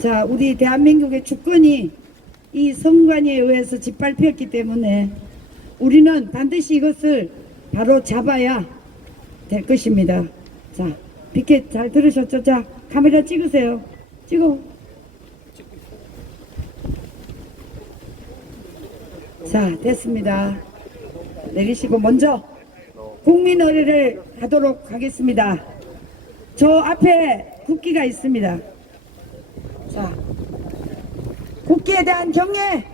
자, 우리 대한민국의 주권이 이 선관위에 의해서 짓밟혔기 때문에 우리는 반드시 이것을 바로 잡아야 될 것입니다. 자, 피켓 잘 들으셨죠? 자, 카메라 찍으세요. 찍어. 자, 됐습니다. 내리시고 먼저 국민 의례를 하도록 하겠습니다. 저 앞에 국기가 있습니다. 자, 국기에 대한 경례.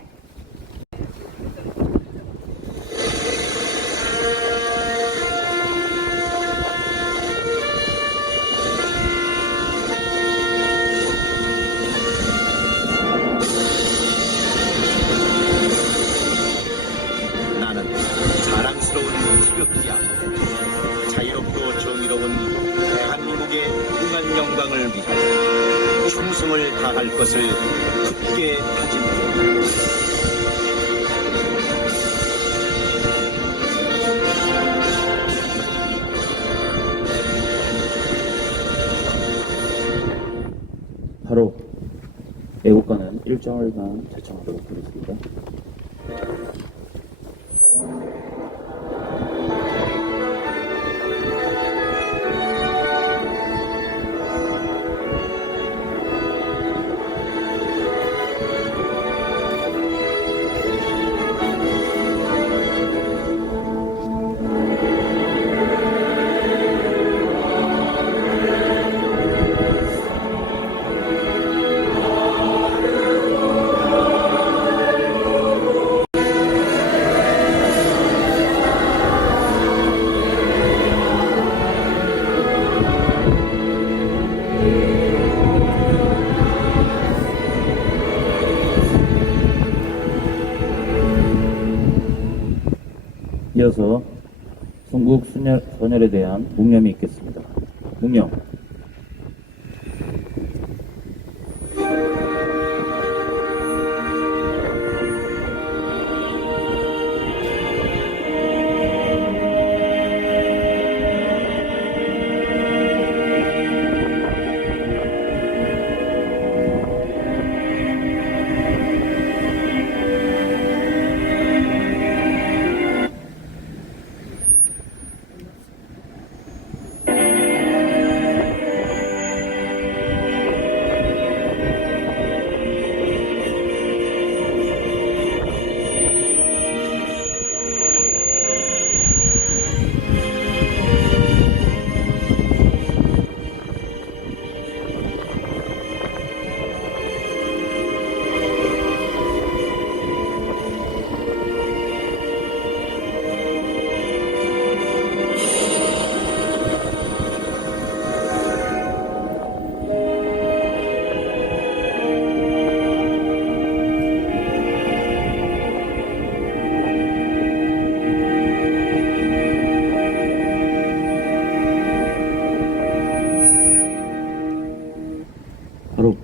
나는 자랑스러운 태극기야. 자유롭고 정의로운 대한민국의 무궁한 영광을 위하여 충성을 다할 것을 굳게 다짐해. 바로 애국가는 1절만 제청하도록 하겠습니다. 이어서 son국 선열에 대한 묵념이 있겠습니다. 묵념. 바로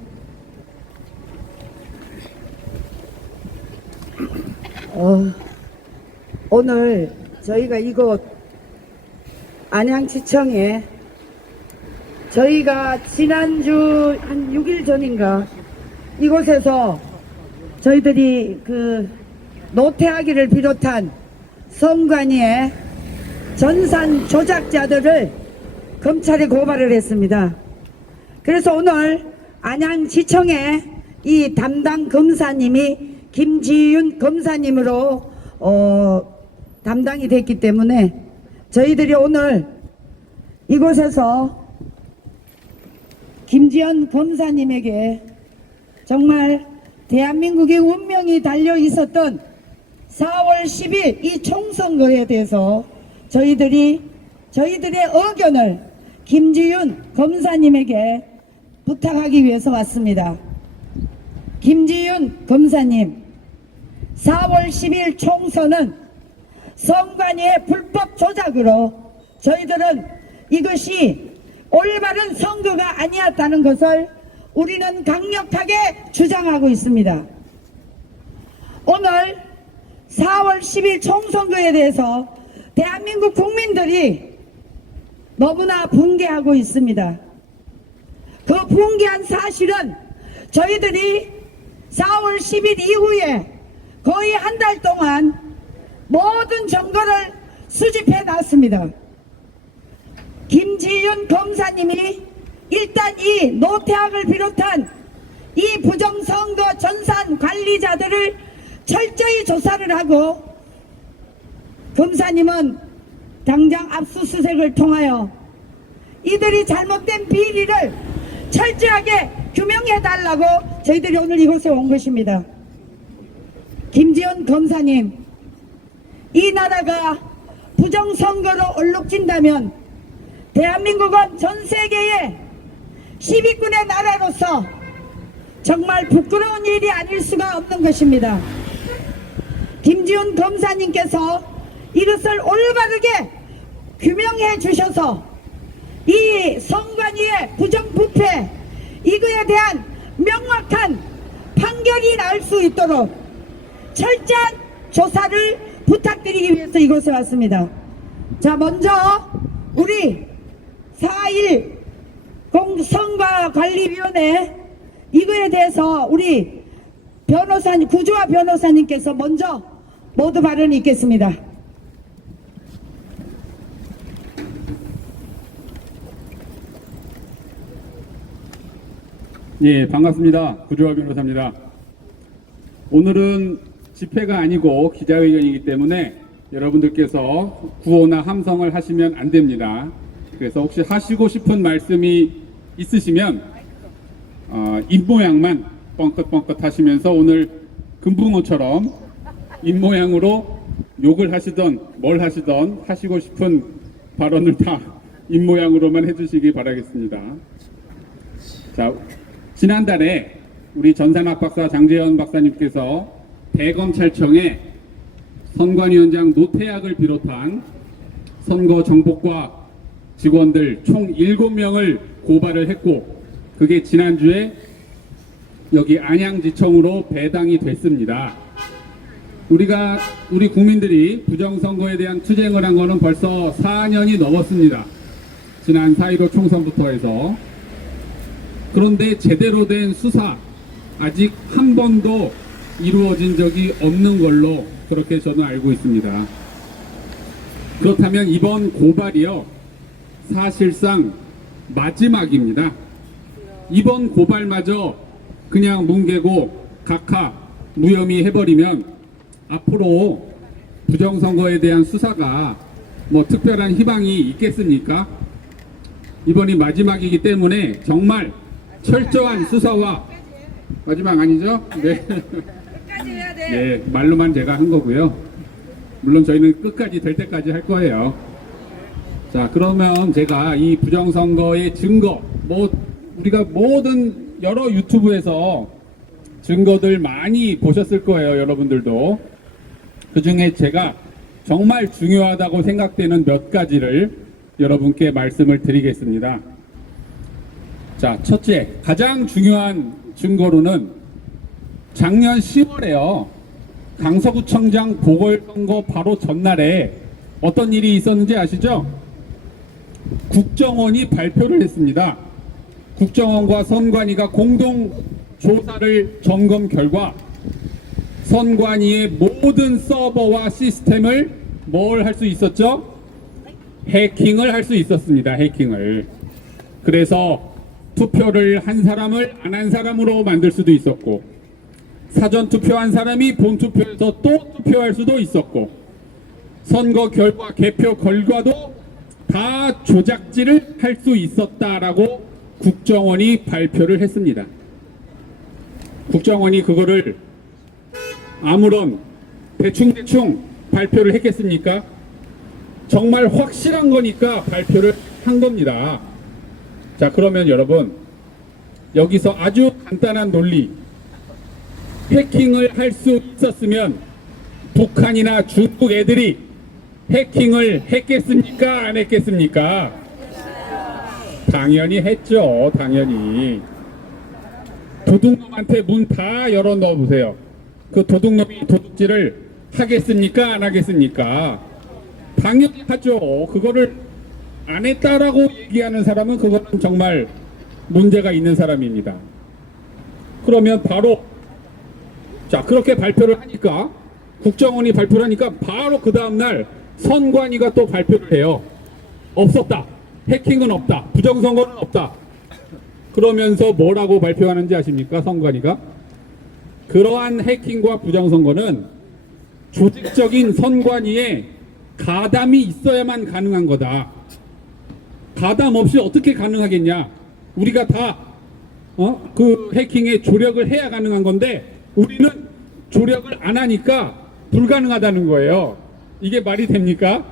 오늘 저희가 이곳 안양시청에 저희가 지난주 한 6일 전인가 이곳에서 저희들이 그 노태하기를 비롯한 선관위의 전산 조작자들을 검찰에 고발을 했습니다. 그래서 오늘 안양시청에 이 담당 검사님이 김지윤 검사님으로 담당이 됐기 때문에 저희들이 오늘 이곳에서 김지연 검사님에게 정말 대한민국의 운명이 달려 있었던 4월 10일 이 총선거에 대해서 저희들의 의견을 김지윤 검사님에게 부탁하기 위해서 왔습니다. 김지윤 검사님, 4월 10일 총선은 선관위의 불법 조작으로 저희들은 이것이 올바른 선거가 아니었다는 것을 우리는 강력하게 주장하고 있습니다. 오늘 4월 10일 총선거에 대해서 대한민국 국민들이 너무나 붕괴하고 있습니다. 그 붕괴한 사실은 저희들이 4월 10일 이후에 거의 한 달 동안 모든 증거를 수집해 놨습니다. 김지윤 검사님이 일단 이 노태악을 비롯한 이 부정선거 전산 관리자들을 철저히 조사를 하고, 검사님은 당장 압수수색을 통하여 이들이 잘못된 비리를 철저하게 규명해달라고 저희들이 오늘 이곳에 온 것입니다. 김지현 검사님, 이 나라가 부정선거로 얼룩진다면 대한민국은 전 세계의 10위권의 나라로서 정말 부끄러운 일이 아닐 수가 없는 것입니다. 김지훈 검사님께서 이것을 올바르게 규명해 주셔서 이 선관위의 부정부패, 이거에 대한 명확한 판결이 날 수 있도록 철저한 조사를 부탁드리기 위해서 이곳에 왔습니다. 자, 먼저 우리 4.1 선거관리위원회 이거에 대해서 우리 변호사님, 구주화 변호사님께서 먼저 모두 발언이 있겠습니다. 예, 반갑습니다. 구주화 변호사입니다. 오늘은 집회가 아니고 기자회견이기 때문에 여러분들께서 구호나 함성을 하시면 안 됩니다. 그래서 혹시 하시고 싶은 말씀이 있으시면 입모양만 뻥긋뻥긋 하시면서 오늘 금붕어처럼 입모양으로 욕을 하시던 뭘 하시던 하시고 싶은 발언을 다 입모양으로만 해주시기 바라겠습니다. 자, 지난달에 우리 전산학 박사 장재현 박사님께서 대검찰청에 선관위원장 노태악을 비롯한 선거 정보과 직원들 총 7명을 고발을 했고, 그게 지난주에 여기 안양지청으로 배당이 됐습니다. 우리 국민들이 부정선거에 대한 투쟁을 한 거는 벌써 4년이 넘었습니다. 지난 4.15 총선부터 해서. 그런데 제대로 된 수사 아직 한 번도 이루어진 적이 없는 걸로 그렇게 저는 알고 있습니다. 그렇다면 이번 고발이요, 사실상 마지막입니다. 이번 고발마저 그냥 뭉개고 각하 무혐의 해버리면 앞으로 부정선거에 대한 수사가 뭐 특별한 희망이 있겠습니까? 이번이 마지막이기 때문에 정말 철저한 수사와, 마지막 아니죠? 네. 네, 말로만 제가 한 거고요. 물론 저희는 끝까지 될 때까지 할 거예요. 자, 그러면 제가 이 부정선거의 증거, 우리가 모든 여러 유튜브에서 증거들 많이 보셨을 거예요, 여러분들도. 그 중에 제가 정말 중요하다고 생각되는 몇 가지를 여러분께 말씀을 드리겠습니다. 자, 첫째, 가장 중요한 증거로는 작년 10월에요. 강서구청장 보궐선거 바로 전날에 어떤 일이 있었는지 아시죠? 국정원이 발표를 했습니다. 국정원과 선관위가 공동 조사를 점검 결과 선관위의 모든 서버와 시스템을 뭘 할 수 있었죠? 해킹을 할 수 있었습니다. 해킹을. 그래서 투표를 한 사람을 안 한 사람으로 만들 수도 있었고, 사전 투표한 사람이 본 투표에서 또 투표할 수도 있었고, 선거 결과 개표 결과도 다 조작질을 할 수 있었다라고 국정원이 발표를 했습니다. 국정원이 그거를 아무런 대충 발표를 했겠습니까? 정말 확실한 거니까 발표를 한 겁니다. 자, 그러면 여러분, 여기서 아주 간단한 논리, 해킹을 할 수 있었으면 북한이나 중국 애들이 해킹을 했겠습니까? 안 했겠습니까? 당연히 했죠. 당연히. 도둑놈한테 문 다 열어 넣어 보세요. 그 도둑놈이 도둑질을 하겠습니까? 안 하겠습니까? 당연히 하죠. 그거를 안 했다라고 얘기하는 사람은 그거는 정말 문제가 있는 사람입니다. 그러면 바로 자 그렇게 발표를 하니까 국정원이 발표를 하니까 바로 그 다음날 선관위가 또 발표를 해요. 없었다. 해킹은 없다. 부정선거는 없다. 그러면서 뭐라고 발표하는지 아십니까? 선관위가 그러한 해킹과 부정선거는 조직적인 선관위에 가담이 있어야만 가능한 거다. 가담 없이 어떻게 가능하겠냐? 우리가 다 그 해킹에 조력을 해야 가능한 건데 우리는 조력을 안 하니까 불가능하다는 거예요. 이게 말이 됩니까?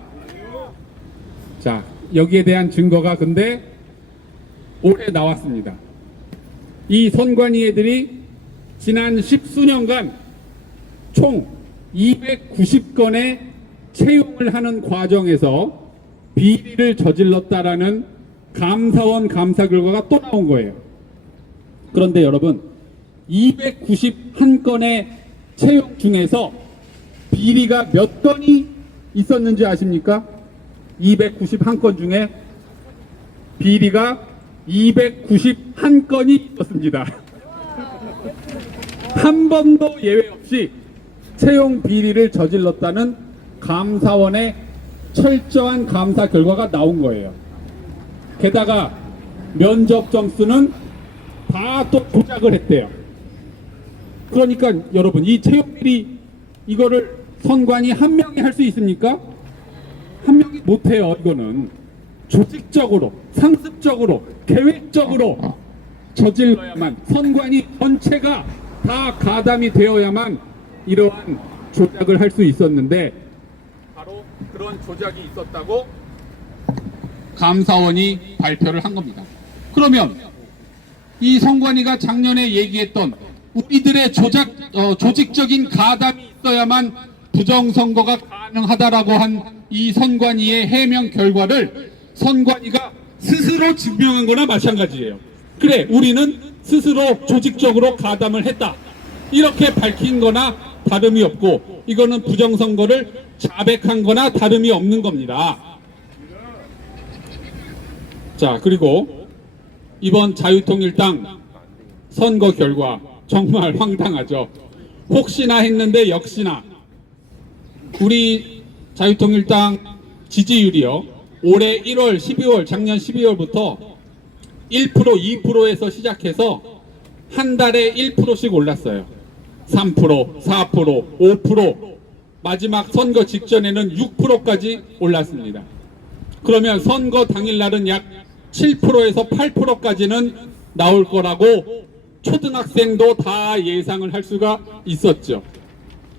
자, 여기에 대한 증거가 근데 올해 나왔습니다. 이 선관위 애들이 지난 십수년간 총 290건의 채용을 하는 과정에서 비리를 저질렀다라는 감사원 감사 결과가 또 나온 거예요. 그런데 여러분 291건의 채용 중에서 비리가 몇 건이 있었는지 아십니까? 291건 중에 비리가 291건이 있었습니다. 한 번도 예외 없이 채용 비리를 저질렀다는 감사원의 철저한 감사 결과가 나온 거예요. 게다가 면접 점수는 다 또 조작을 했대요. 그러니까 여러분 이 채용 비리 이거를 선관위 한 명이 할 수 있습니까? 한 명이 못해요. 이거는 조직적으로 상습적으로 계획적으로 저질러야만 선관위 전체가 다 가담이 되어야만 이러한 조작을 할 수 있었는데 바로 그런 조작이 있었다고 감사원이 발표를 한 겁니다. 그러면 이 선관위가 작년에 얘기했던 우리들의 조직적인 가담이 있어야만 부정선거가 가능하다라고 한 이 선관위의 해명 결과를 선관위가 스스로 증명한 거나 마찬가지예요. 그래, 우리는 스스로 조직적으로 가담을 했다. 이렇게 밝힌 거나 다름이 없고 이거는 부정선거를 자백한 거나 다름이 없는 겁니다. 자, 그리고 이번 자유통일당 선거 결과 정말 황당하죠. 혹시나 했는데 역시나 우리 자유통일당 지지율이요. 올해 1월, 12월, 작년 12월부터 1%, 2%에서 시작해서 한 달에 1%씩 올랐어요. 3%, 4%, 5%, 마지막 선거 직전에는 6%까지 올랐습니다. 그러면 선거 당일날은 약 7%에서 8%까지는 나올 거라고 초등학생도 다 예상을 할 수가 있었죠.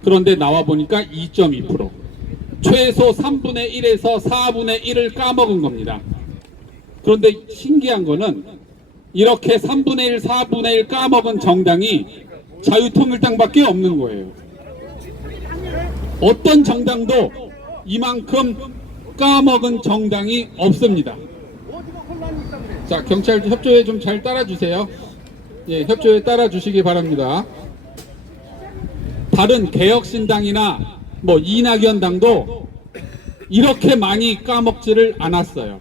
그런데 나와 보니까 2.2%. 최소 3분의 1에서 4분의 1을 까먹은 겁니다. 그런데 신기한 거는 이렇게 3분의 1, 4분의 1 까먹은 정당이 자유통일당밖에 없는 거예요. 어떤 정당도 이만큼 까먹은 정당이 없습니다. 자, 경찰 협조에 좀 잘 따라주세요. 예, 협조에 따라주시기 바랍니다. 다른 개혁신당이나 뭐 이낙연 당도 이렇게 많이 까먹지를 않았어요.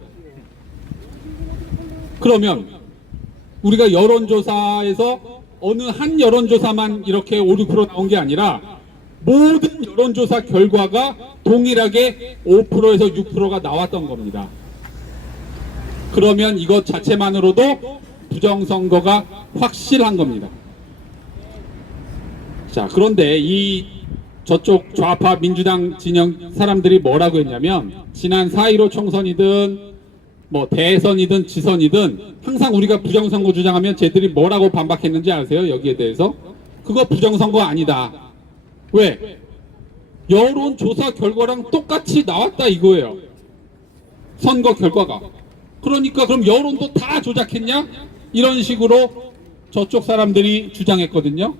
그러면 우리가 여론조사에서 어느 한 여론조사만 이렇게 5, 6% 나온 게 아니라 모든 여론조사 결과가 동일하게 5%에서 6%가 나왔던 겁니다. 그러면 이것 자체만으로도 부정선거가 확실한 겁니다. 자, 그런데 이 저쪽 좌파 민주당 진영 사람들이 뭐라고 했냐면 지난 4.15 총선이든 뭐 대선이든 지선이든 항상 우리가 부정선거 주장하면 쟤들이 뭐라고 반박했는지 아세요? 여기에 대해서 그거 부정선거 아니다. 왜? 여론조사 결과랑 똑같이 나왔다 이거예요. 선거 결과가. 그러니까 그럼 여론도 다 조작했냐? 이런 식으로 저쪽 사람들이 주장했거든요.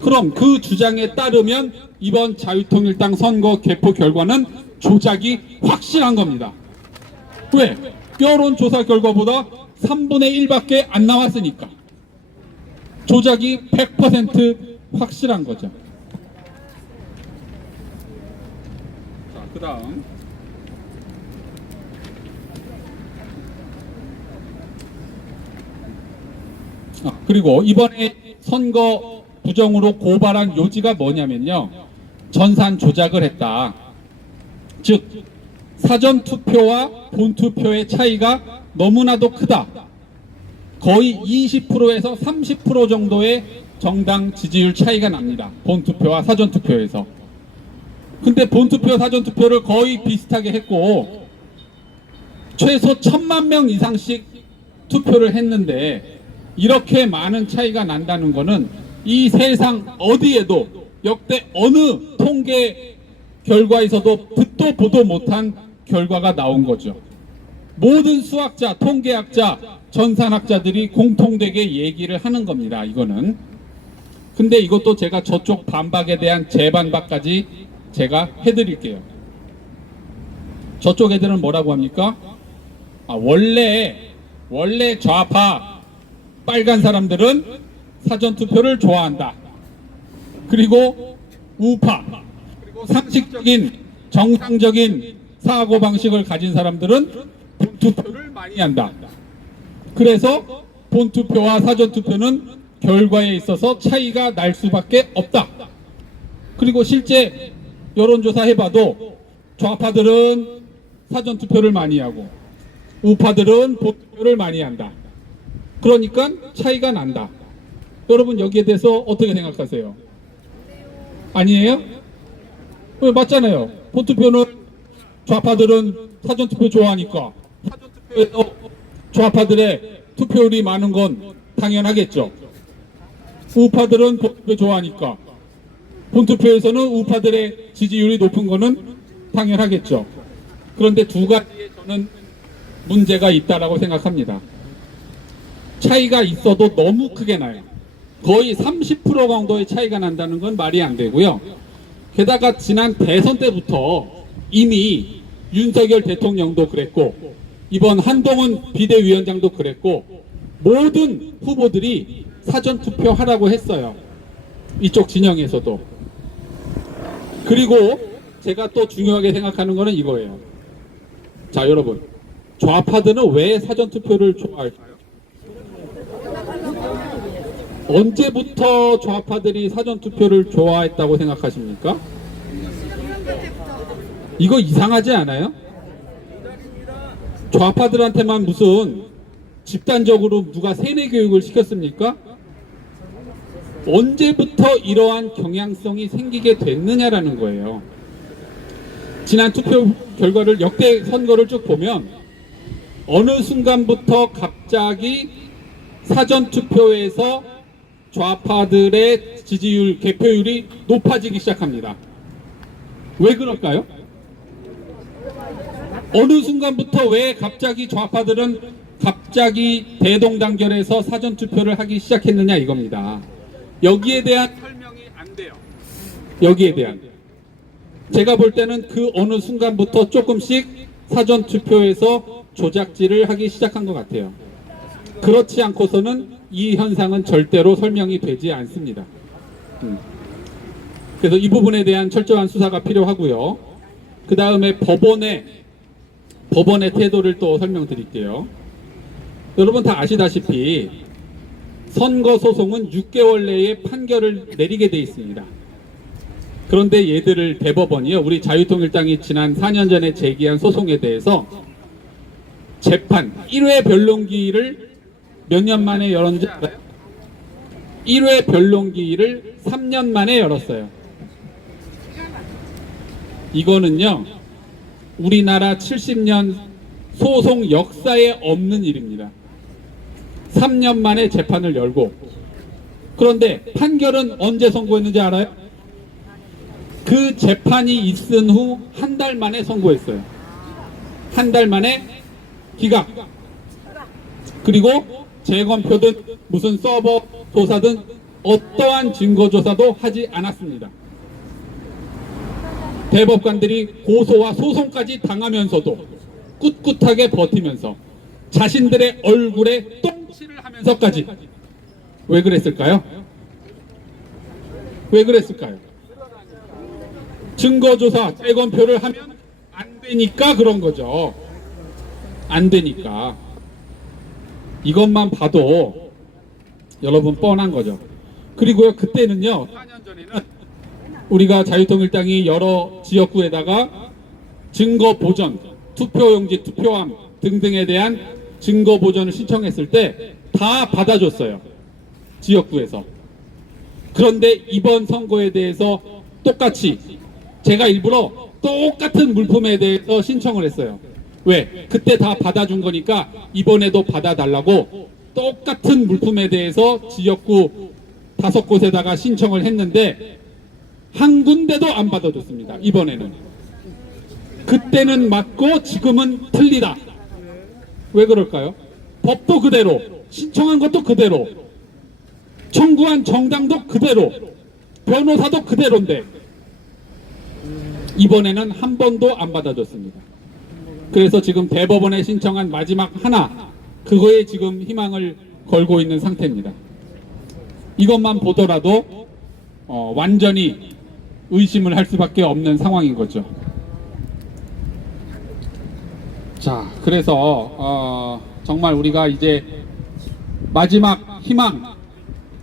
그럼 그 주장에 따르면 이번 자유통일당 선거 개표 결과는 조작이 확실한 겁니다. 왜? 여론조사 결과보다 3분의 1밖에 안 나왔으니까. 조작이 100% 확실한 거죠. 자, 그 다음. 그리고 이번에 선거 부정으로 고발한 요지가 뭐냐면요. 전산 조작을 했다. 즉 사전 투표와 본 투표의 차이가 너무나도 크다. 거의 20%에서 30% 정도의 정당 지지율 차이가 납니다. 본 투표와 사전 투표에서. 근데 본 투표, 사전 투표를 거의 비슷하게 했고 최소 1000만 명 이상씩 투표를 했는데 이렇게 많은 차이가 난다는 것은 이 세상 어디에도 역대 어느 통계 결과에서도 듣도 보도 못한 결과가 나온 거죠. 모든 수학자, 통계학자, 전산학자들이 공통되게 얘기를 하는 겁니다. 이거는. 근데 이것도 제가 저쪽 반박에 대한 재반박까지 제가 해드릴게요. 저쪽 애들은 뭐라고 합니까? 원래 좌파 빨간 사람들은 사전투표를 좋아한다. 그리고 우파, 그리고 상식적인 정상적인 사고방식을 가진 사람들은 본투표를 많이 한다. 그래서 본투표와 사전투표는 결과에 있어서 차이가 날 수밖에 없다. 그리고 실제 여론조사 해봐도 좌파들은 사전투표를 많이 하고 우파들은 본투표를 많이 한다. 그러니까 차이가 난다. 여러분 여기에 대해서 어떻게 생각하세요? 아니에요? 맞잖아요. 본투표는 좌파들은 사전투표 좋아하니까 사전투표에서 좌파들의 투표율이 많은 건 당연하겠죠. 우파들은 본투표 좋아하니까 본투표에서는 우파들의 지지율이 높은 거는 당연하겠죠. 그런데 두 가지에 저는 문제가 있다라고 생각합니다. 차이가 있어도 너무 크게 나요. 거의 30% 정도의 차이가 난다는 건 말이 안 되고요. 게다가 지난 대선 때부터 이미 윤석열 대통령도 그랬고 이번 한동훈 비대위원장도 그랬고 모든 후보들이 사전투표하라고 했어요. 이쪽 진영에서도. 그리고 제가 또 중요하게 생각하는 거는 이거예요. 자, 여러분, 좌파들은 왜 사전투표를 좋아할까요? 언제부터 좌파들이 사전투표를 좋아했다고 생각하십니까? 이거 이상하지 않아요? 좌파들한테만 무슨 집단적으로 누가 세뇌 교육을 시켰습니까? 언제부터 이러한 경향성이 생기게 됐느냐라는 거예요. 지난 투표 결과를 역대 선거를 쭉 보면 어느 순간부터 갑자기 사전투표에서 좌파들의 지지율, 개표율이 높아지기 시작합니다. 왜 그럴까요? 어느 순간부터 왜 갑자기 좌파들은 갑자기 대동단결해서 사전투표를 하기 시작했느냐 이겁니다. 여기에 대한 설명이 안 돼요. 여기에 대한. 제가 볼 때는 그 어느 순간부터 조금씩 사전투표에서 조작질을 하기 시작한 것 같아요. 그렇지 않고서는 이 현상은 절대로 설명이 되지 않습니다. 그래서 이 부분에 대한 철저한 수사가 필요하고요. 그 다음에 법원의 태도를 또 설명드릴게요. 여러분 다 아시다시피 선거소송은 6개월 내에 판결을 내리게 돼 있습니다. 그런데 얘들을 대법원이요, 우리 자유통일당이 지난 4년 전에 제기한 소송에 대해서 재판 1회 변론기일을 몇 년 만에 열었는지 알아요? 1회 변론기일을 3년 만에 열었어요. 이거는요, 우리나라 70년 소송 역사에 없는 일입니다. 3년 만에 재판을 열고. 그런데 판결은 언제 선고했는지 알아요? 그 재판이 있은 후 한 달 만에 선고했어요. 한 달 만에 기각. 그리고 재검표든 무슨 서버 조사든 어떠한 증거 조사도 하지 않았습니다. 대법관들이 고소와 소송까지 당하면서도 꿋꿋하게 버티면서 자신들의 얼굴에 똥칠을 하면서까지. 왜 그랬을까요? 왜 그랬을까요? 증거조사, 재검표를 하면 안 되니까 그런 거죠. 안 되니까. 이것만 봐도 여러분 뻔한 거죠. 그리고요, 그때는요, 4년 전에는 우리가 자유통일당이 여러 지역구에다가 증거 보전, 투표용지, 투표함 등등에 대한 증거 보전을 신청했을 때 다 받아줬어요. 지역구에서. 그런데 이번 선거에 대해서 똑같이 제가 일부러 똑같은 물품에 대해서 신청을 했어요. 왜? 그때 다 받아준 거니까 이번에도 받아달라고 똑같은 물품에 대해서 지역구 5곳에다가 신청을 했는데 한 군데도 안 받아줬습니다. 이번에는. 그때는 맞고 지금은 틀리다. 왜 그럴까요? 법도 그대로, 신청한 것도 그대로, 청구한 정당도 그대로, 변호사도 그대로인데 이번에는 한 번도 안 받아줬습니다. 그래서 지금 대법원에 신청한 마지막 하나, 그거에 지금 희망을 걸고 있는 상태입니다. 이것만 보더라도 완전히 의심을 할 수밖에 없는 상황인 거죠. 자, 그래서 정말 우리가 이제 마지막 희망,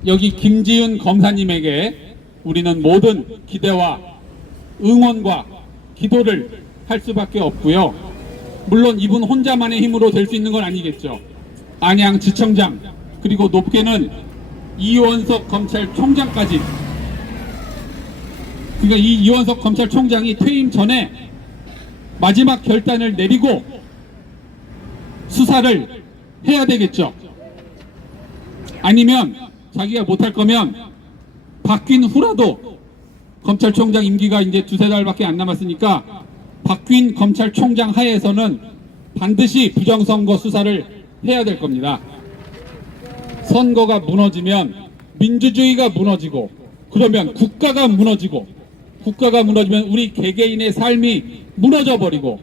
여기 김지윤 검사님에게 우리는 모든 기대와 응원과 기도를 할 수밖에 없고요. 물론 이분 혼자만의 힘으로 될 수 있는 건 아니겠죠. 안양지청장, 그리고 높게는 이원석 검찰총장까지. 그러니까 이 이원석 검찰총장이 퇴임 전에 마지막 결단을 내리고 수사를 해야 되겠죠. 아니면 자기가 못할 거면 바뀐 후라도, 검찰총장 임기가 이제 2-3달밖에 안 남았으니까 바뀐 검찰총장 하에서는 반드시 부정선거 수사를 해야 될 겁니다. 선거가 무너지면 민주주의가 무너지고, 그러면 국가가 무너지고, 국가가 무너지면 우리 개개인의 삶이 무너져 버리고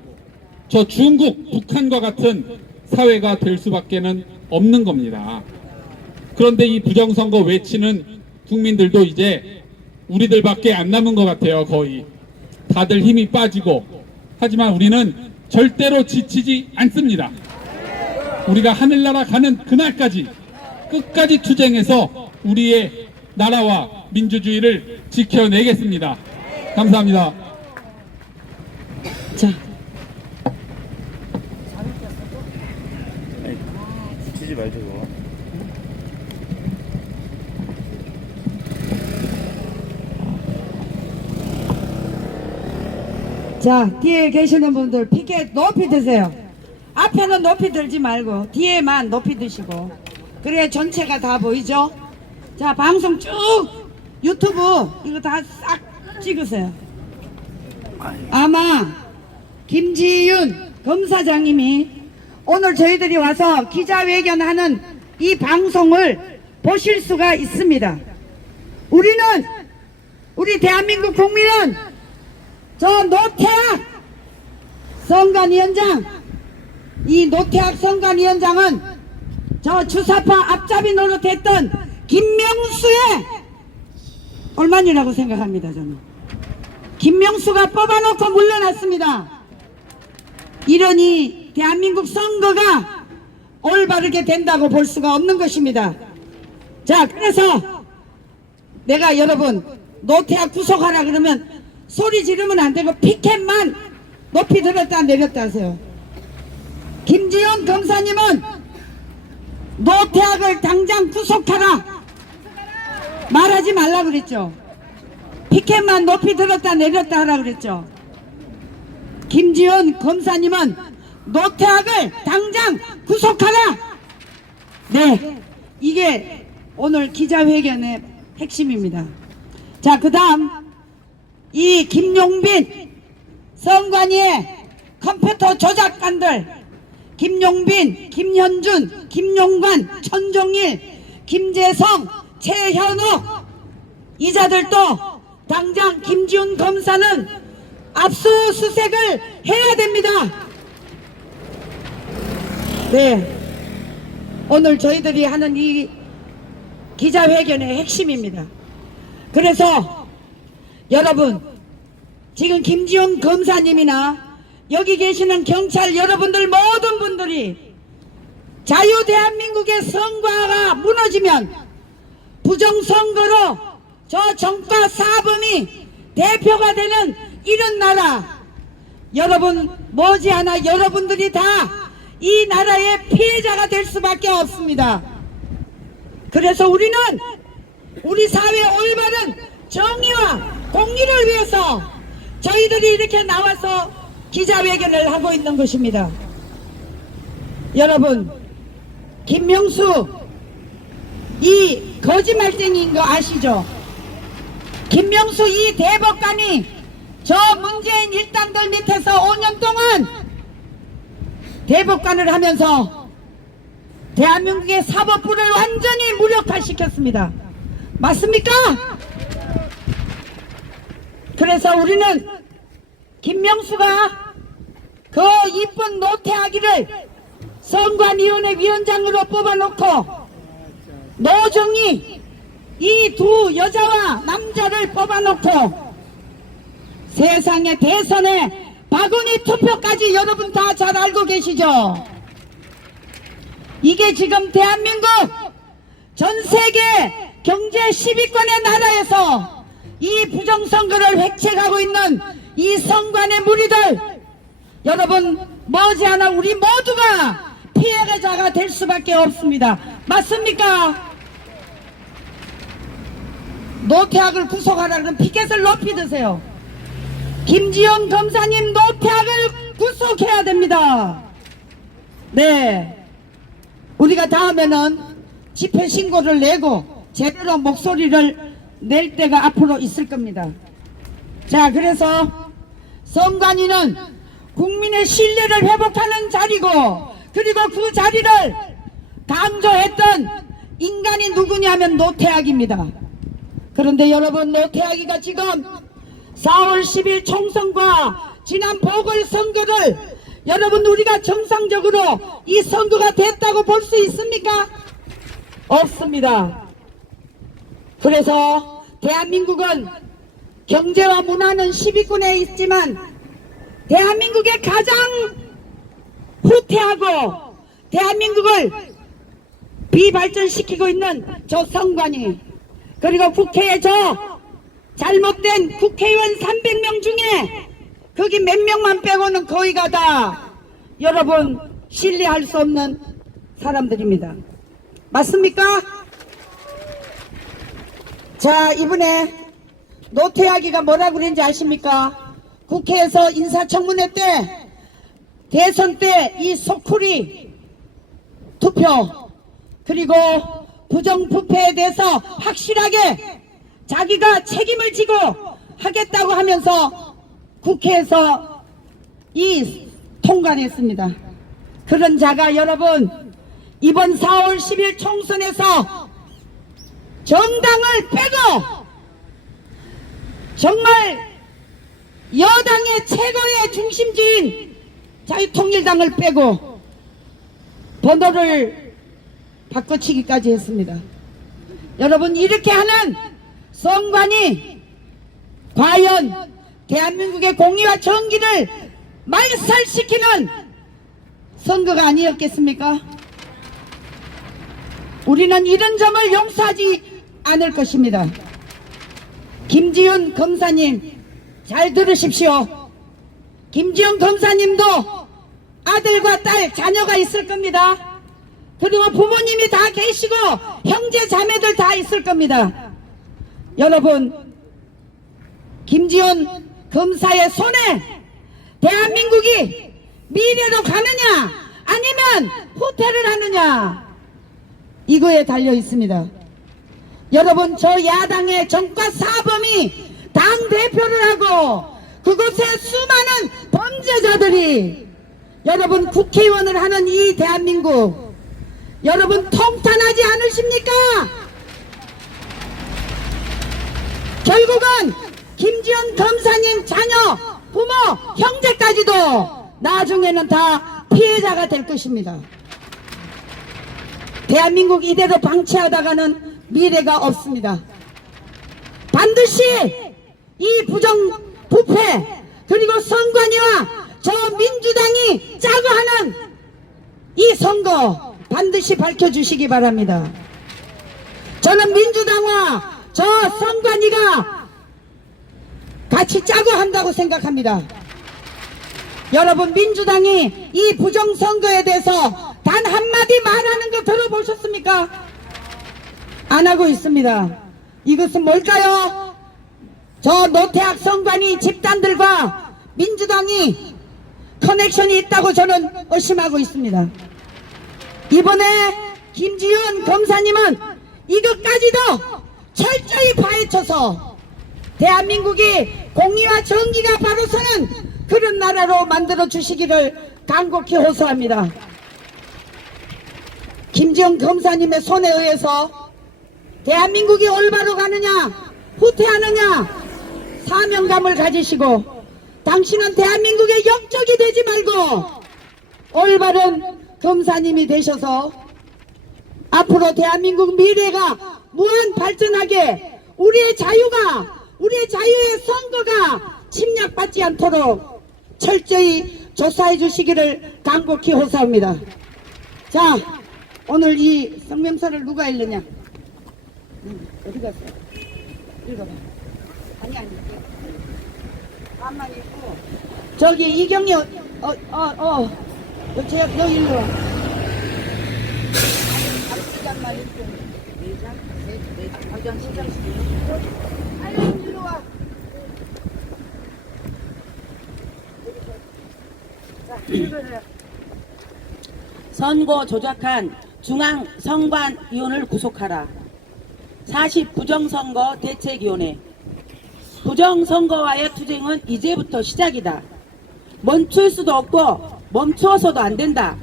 저 중국, 북한과 같은 사회가 될 수밖에는 없는 겁니다. 그런데 이 부정선거 외치는 국민들도 이제 우리들밖에 안 남은 것 같아요. 거의 다들 힘이 빠지고. 하지만 우리는 절대로 지치지 않습니다. 우리가 하늘나라 가는 그날까지 끝까지 투쟁해서 우리의 나라와 민주주의를 지켜내겠습니다. 감사합니다. 자, 치지 말죠. 자, 뒤에 계시는 분들 피켓 높이 드세요. 앞에는 높이 들지 말고 뒤에만 높이 드시고, 그래야 전체가 다 보이죠. 자, 방송 쭉 유튜브 이거 다 싹 찍으세요. 아마 김지윤 검사장님이 오늘 저희들이 와서 기자회견하는 이 방송을 보실 수가 있습니다. 우리 대한민국 국민은 저 노태학 선관위원장, 이 노태학 선관위원장은 저 주사파 앞잡이 노릇했던 김명수의 얼마이라고 생각합니다. 저는 김명수가 뽑아놓고 물러났습니다. 이러니 대한민국 선거가 올바르게 된다고 볼 수가 없는 것입니다. 자, 그래서 내가 여러분 노태학 구속하라 그러면 소리 지르면 안 되고 피켓만 높이 들었다 내렸다 하세요. 김지윤 검사님은 노태학을 당장 구속하라 말하지 말라 그랬죠. 피켓만 높이 들었다 내렸다 하라 그랬죠. 김지윤 검사님은 노태학을 당장 구속하라. 네, 이게 오늘 기자회견의 핵심입니다. 자, 그 다음 이 김용빈 선관위의 컴퓨터 조작관들, 김용빈, 김현준, 김용관, 천종일, 김재성, 최현욱, 이자들도 당장 김지윤 검사는 압수수색을 해야 됩니다. 네, 오늘 저희들이 하는 이 기자회견의 핵심입니다. 그래서 여러분, 지금 김지윤 검사님이나 여기 계시는 경찰 여러분들 모든 분들이 자유 대한민국의 선거가 무너지면 부정선거로 저 정과 사범이 대표가 되는 이런 나라, 여러분 머지않아 여러분들이 다 이 나라의 피해자가 될 수밖에 없습니다. 그래서 우리는 우리 사회의 올바른 정의와 공의를 위해서 저희들이 이렇게 나와서 기자회견을 하고 있는 것입니다. 여러분, 김명수 이 거짓말쟁이인 거 아시죠? 김명수 이 대법관이 저 문재인 일당들 밑에서 5년 동안 대법관을 하면서 대한민국의 사법부를 완전히 무력화시켰습니다. 맞습니까? 그래서 우리는 김명수가 그 이쁜 노태하기를 선관위원회 위원장으로 뽑아놓고 노정희 이 두 여자와 남자를 뽑아놓고 세상의 대선에 박은희 투표까지 여러분 다 잘 알고 계시죠? 이게 지금 대한민국 전 세계 경제 10위권의 나라에서 이 부정선거를 획책하고 있는 이 선관의 무리들, 여러분 머지않아 우리 모두가 피해자가 될 수밖에 없습니다. 맞습니까? 노태학을 구속하라는 피켓을 높이 드세요. 김지영 검사님 노태학을 구속해야 됩니다. 네, 우리가 다음에는 집회 신고를 내고 제대로 목소리를 낼 때가 앞으로 있을 겁니다. 자, 그래서 선관위는 국민의 신뢰를 회복하는 자리고, 그리고 그 자리를 강조했던 인간이 누구냐면 노태학입니다. 그런데 여러분, 노태학이가 지금 4월 10일 총선과 지난 보궐선거를 여러분 우리가 정상적으로 이 선거가 됐다고 볼 수 있습니까? 없습니다. 그래서 대한민국은 경제와 문화는 10위권에 있지만 대한민국의 가장 후퇴하고 대한민국을 비발전시키고 있는 저 선관위, 그리고 국회에 저 잘못된 국회의원 300명 중에 거기 몇 명만 빼고는 거의가 다 여러분 신뢰할 수 없는 사람들입니다. 맞습니까? 자, 이번에 노태하기가 뭐라고 그랬는지 아십니까? 국회에서 인사청문회 때, 대선 때 이 소쿠리 투표 그리고 부정부패에 대해서 확실하게 자기가 책임을 지고 하겠다고 하면서 국회에서 이 통과했습니다. 그런 자가 여러분 이번 4월 10일 총선에서 정당을 빼고 정말 여당의 최고의 중심지인 자유통일당을 빼고 번호를 바꿔치기까지 했습니다. 여러분, 이렇게 하는 선관위 과연 대한민국의 공의와 정의를 말살시키는 선거가 아니었겠습니까? 우리는 이런 점을 용서하지 않을 것입니다. 김지윤 검사님 잘 들으십시오. 김지윤 검사님도 아들과 딸 자녀가 있을 겁니다. 그리고 부모님이 다 계시고 형제 자매들 다 있을 겁니다. 여러분, 김지윤 검사의 손에 대한민국이 미래로 가느냐 아니면 후퇴를 하느냐, 이거에 달려 있습니다. 여러분, 저 야당의 정과 사범이 당대표를 하고 그곳에 수많은 범죄자들이 여러분 국회의원을 하는 이 대한민국, 여러분 통탄하지 않으십니까? 결국은 김지현 검사님 자녀, 부모, 형제까지도 나중에는 다 피해자가 될 것입니다. 대한민국 이대로 방치하다가는 미래가 없습니다. 반드시 이 부정부패 그리고 선관위와 저 민주당이 짜고 하는 이 선거 반드시 밝혀주시기 바랍니다. 저는 민주당과 저 선관위가 같이 짜고 한다고 생각합니다. 여러분, 민주당이 이 부정선거에 대해서 단 한마디 말하는 거 들어보셨습니까? 안 하고 있습니다. 이것은 뭘까요? 저 노태학 선관위 집단들과 민주당이 커넥션이 있다고 저는 의심하고 있습니다. 이번에 김지현 검사님은 이것까지도 철저히 파헤쳐서 대한민국이 공의와 정의가 바로 서는 그런 나라로 만들어 주시기를 간곡히 호소합니다. 김지현 검사님의 손에 의해서 대한민국이 올바로 가느냐 후퇴하느냐 사명감을 가지시고, 당신은 대한민국의 역적이 되지 말고 올바른 검사님이 되셔서 앞으로 대한민국 미래가 무한 발전하게 우리의 자유의 선거가 침략받지 않도록 철저히 조사해 주시기를 간곡히 호소합니다. 자, 오늘 이 성명서를 누가 읽느냐? 어디 갔어? 읽어봐. 아니 반만 읽고 저기 이경이 너 일로 와. 시장만 읽고 4장, 5장, 10장씩 빨리 일로 와. 자, 읽어라. 선거 조작한 중앙선관위원을 구속하라. 40 부정선거 대책위원회. 부정선거와의 투쟁은 이제부터 시작이다. 멈출 수도 없고 멈추어서도 안 된다.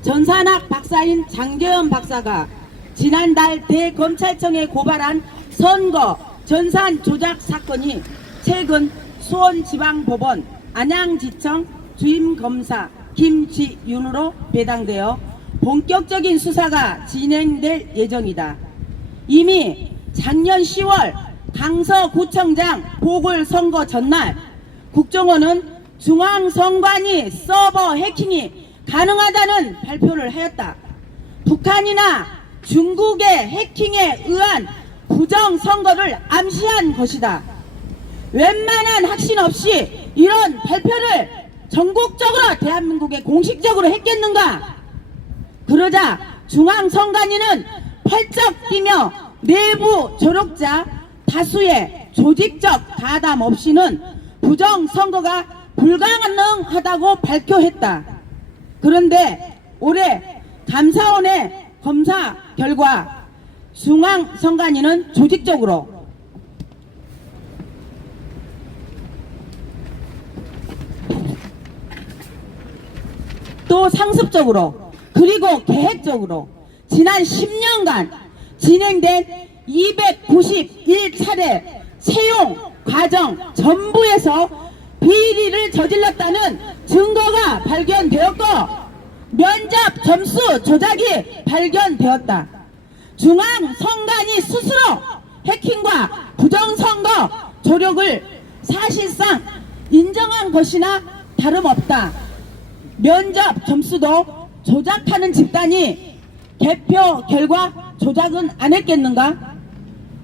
전산학 박사인 장재현 박사가 지난달 대검찰청에 고발한 선거 전산 조작 사건이 최근 수원지방법원 안양지청 주임검사 김지윤으로 배당되어 본격적인 수사가 진행될 예정이다. 이미 작년 10월 강서구청장 보궐선거 전날 국정원은 중앙선관위 서버 해킹이 가능하다는 발표를 하였다. 북한이나 중국의 해킹에 의한 부정선거를 암시한 것이다. 웬만한 확신 없이 이런 발표를 전국적으로 대한민국에 공식적으로 했겠는가? 그러자 중앙선관위는 펄쩍 뛰며 내부 조력자 다수의 조직적 가담 없이는 부정선거가 불가능하다고 발표했다. 그런데 올해 감사원의 검사 결과 중앙선관위는 조직적으로 또 상습적으로 그리고 계획적으로 지난 10년간 진행된 291차례 채용 과정 전부에서 비리를 저질렀다는 증거가 발견되었고 면접 점수 조작이 발견되었다. 중앙선관위 스스로 해킹과 부정선거 조력을 사실상 인정한 것이나 다름없다. 면접 점수도 조작하는 집단이 개표 결과 조작은 안 했겠는가?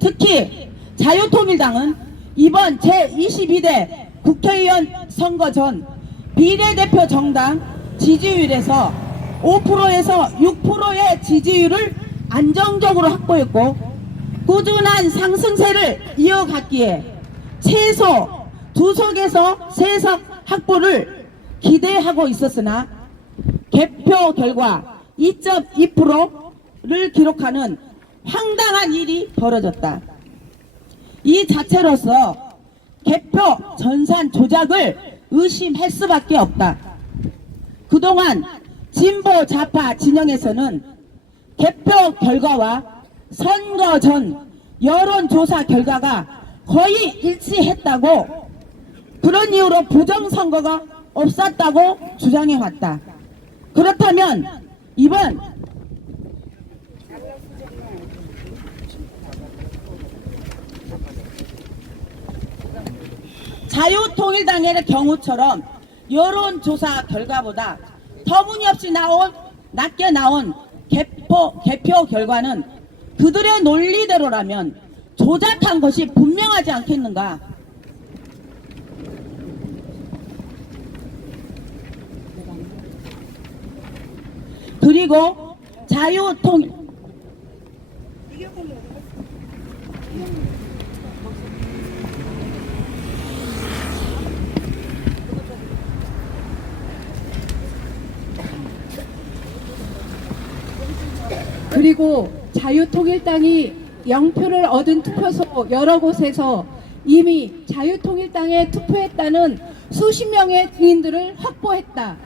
특히 자유통일당은 이번 제22대 국회의원 선거 전 비례대표 정당 지지율에서 5%에서 6%의 지지율을 안정적으로 확보했고 꾸준한 상승세를 이어갔기에 최소 2석에서 3석 확보를 기대하고 있었으나 개표 결과 2.2%를 기록하는 황당한 일이 벌어졌다. 이 자체로서 개표 전산 조작을 의심할 수밖에 없다. 그동안 진보 좌파 진영에서는 개표 결과와 선거 전 여론조사 결과가 거의 일치했다고, 그런 이유로 부정선거가 없었다고 주장해왔다. 그렇다면 이번 자유통일당의 경우처럼 여론조사 결과보다 터무니없이 낮게 나온 개표 결과는 그 그들의 논리대로라면 조작한 것이 분명하지 않겠는가? 그리고 자유통 그리고 자유통일당이 0표를 얻은 투표소 여러 곳에서 이미 자유통일당에 투표했다는 수십 명의 증인들을 확보했다.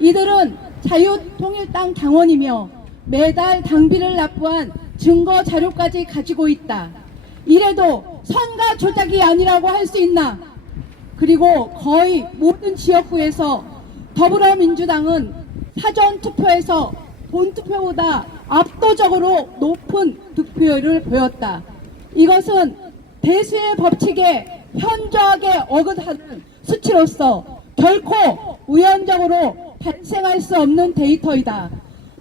이들은 자유통일당 당원이며 매달 당비를 납부한 증거 자료까지 가지고 있다. 이래도 선거 조작이 아니라고 할 수 있나? 그리고 거의 모든 지역구에서 더불어민주당은 사전투표에서 본투표보다 압도적으로 높은 득표율을 보였다. 이것은 대수의 법칙에 현저하게 어긋하는 수치로서 결코 우연적으로 발생할 수 없는 데이터이다.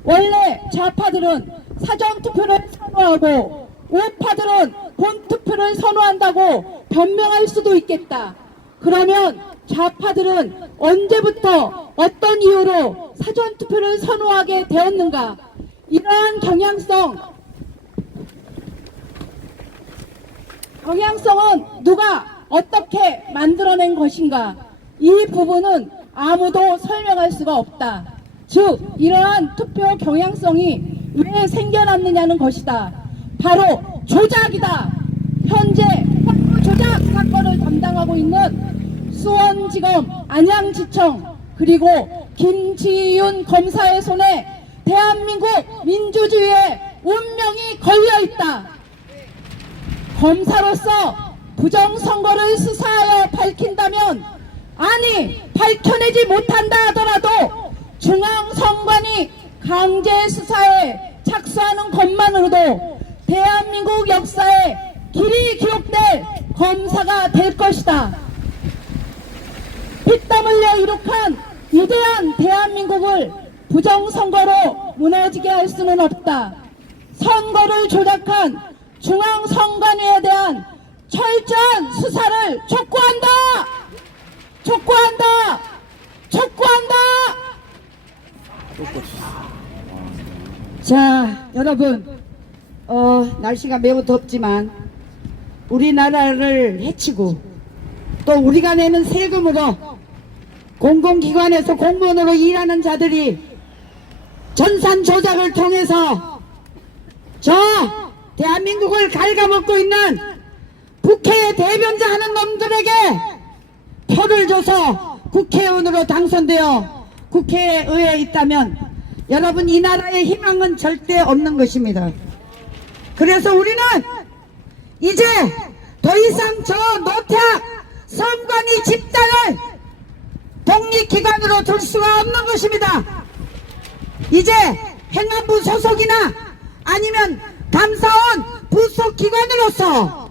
원래 좌파들은 사전투표를 선호하고 우파들은 본투표를 선호한다고 변명할 수도 있겠다. 그러면 좌파들은 언제부터 어떤 이유로 사전투표를 선호하게 되었는가? 이러한 경향성은 누가 어떻게 만들어낸 것인가? 이 부분은 아무도 설명할 수가 없다. 즉 이러한 투표 경향성이 왜 생겨났느냐는 것이다. 바로 조작이다. 현재 선거 조작 사건을 담당하고 있는 수원지검 안양지청 그리고 김지윤 검사의 손에 대한민국 민주주의의 운명이 걸려있다. 검사로서 부정선거를 수사하여 밝힌다면, 아니 밝혀내지 못한다 하더라도 중앙선관위 강제 수사에 착수하는 것만으로도 대한민국 역사에 길이 기록될 검사가 될 것이다. 피땀 흘려 이룩한 위대한 대한민국을 부정선거로 무너지게 할 수는 없다. 선거를 조작한 중앙선관위에 대한 철저한 수사를 촉구한다. 촉구한다. 촉구한다. 자, 여러분, 날씨가 매우 덥지만 우리나라를 해치고 또 우리가 내는 세금으로 공공기관에서 공무원으로 일하는 자들이 전산 조작을 통해서 저 대한민국을 갉아먹고 있는 국회의 대변자 하는 놈들에게 표를 줘서 국회의원으로 당선되어 국회의회에 있다면 여러분, 이 나라의 희망은 절대 없는 것입니다. 그래서 우리는 이제 더 이상 저 노태악 선관위 집단을 독립기관으로 둘 수가 없는 것입니다. 이제 행안부 소속이나 아니면 감사원 부속기관으로서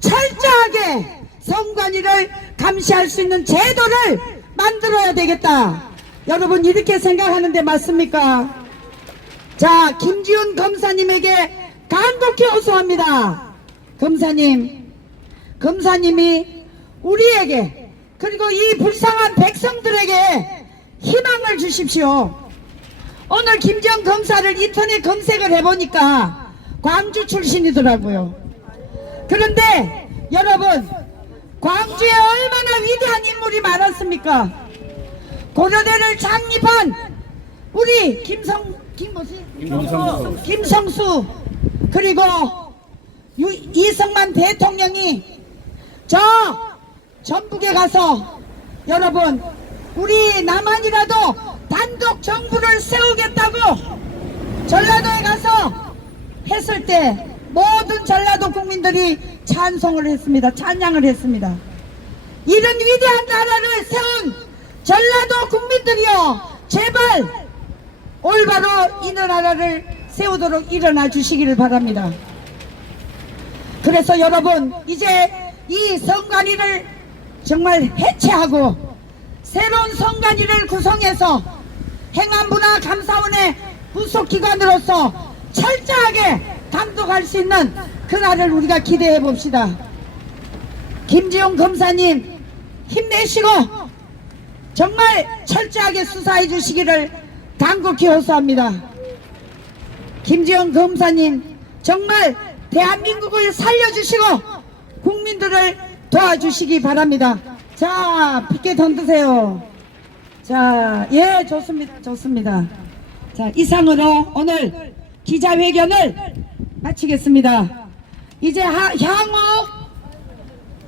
철저하게 선관위를 감시할 수 있는 제도를 만들어야 되겠다. 여러분, 이렇게 생각하는데 맞습니까? 자, 김지훈 검사님에게 간곡히 호소합니다. 검사님이 우리에게 그리고 이 불쌍한 백성들에게 희망을 주십시오. 오늘 김지훈 검사를 인터넷 검색을 해보니까 광주 출신이더라고요. 그런데 여러분, 광주에 얼마나 위대한 인물이 많았습니까? 고려대를 창립한 우리 김성수 그리고 이승만 대통령이 저 전북에 가서 여러분, 우리 남한이라도 단독 정부를 세우겠다고 전라도에 가서 했을 때 모든 전라도 국민들이 찬송을 했습니다. 찬양을 했습니다. 이런 위대한 나라를 세운 전라도 국민들이여, 제발 올바로 이 나라를 세우도록 일어나 주시기를 바랍니다. 그래서 여러분, 이제 이 선관위를 정말 해체하고 새로운 선관위를 구성해서 행안부나 감사원의 부속기관으로서 철저하게 감독할 수 있는 그날을 우리가 기대해 봅시다. 김지용 검사님 힘내시고 정말 철저하게 수사해 주시기를 간곡히 호소합니다. 김지용 검사님 정말 대한민국을 살려주시고 국민들을 도와주시기 바랍니다. 자, 피켓 던드세요. 자, 예, 좋습니다. 자, 이상으로 오늘 기자회견을 마치겠습니다. 이제 향후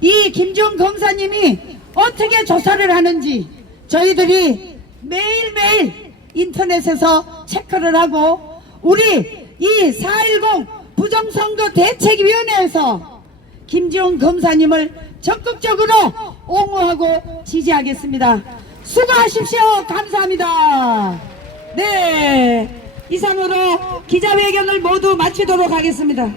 이 김지용 검사님이 어떻게 조사를 하는지 저희들이 매일매일 인터넷에서 체크를 하고 우리 이 4.10 부정선거 대책위원회에서 김지용 검사님을 적극적으로 옹호하고 지지하겠습니다. 수고하십시오. 감사합니다. 네, 이상으로 기자회견을 모두 마치도록 하겠습니다.